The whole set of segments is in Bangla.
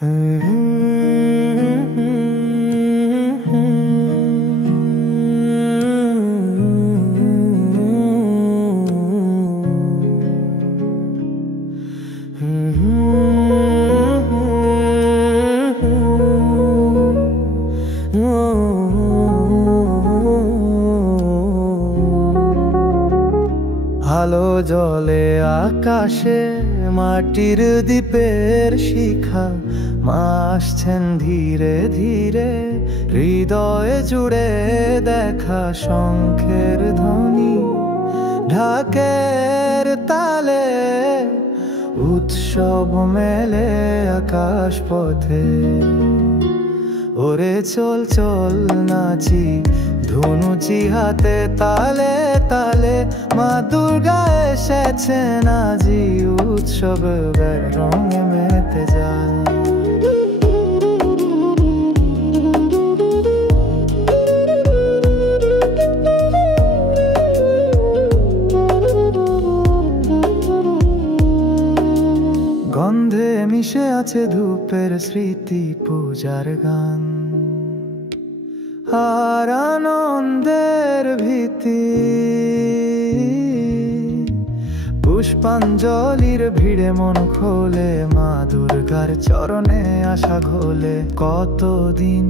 আলো জলে আকাশে মাটির দ্বীপের শিখা মা আসছেন ধীরে ধীরে, হৃদয়ে জুড়ে দেখা শঙ্খের ধ্বনি, ঢাকের তালে উৎসব মেলে আকাশ পথে। ওরে চল চল নাচি ধনুচি হাতে, তালে তালে মা দুর্গা এসেছেন আজি, উৎসবের রঙে মেতে যায়। গন্ধে মিশে আছে ধূপের স্মৃতি, পূজার গান আর আনন্দের ভীতি। পুষ্পাঞ্জলির ভিড়ে মন খোলে, মা দুর্গার চরণে আশা ঘোলে। কতদিন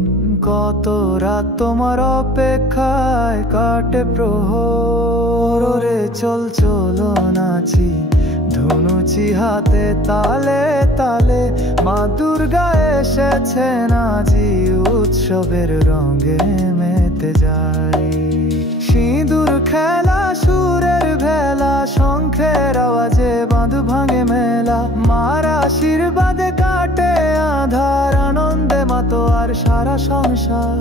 কত রাত তোমার অপেক্ষায় কাটে প্রহর, রে চল চলো নাচি ধনুচি হাতে, তালে তালে মা দুর্গা এসেছেন আজি, উৎসবের রঙে মেতে যাই। সিঁদুর খেলা সুরের ভেলা, শঙ্খের আওয়াজে বাঁধ ভাঙে মেলা। মার আশীর্বাদে কাটে আধার, আনন্দে মাতো আর সারা সংসার।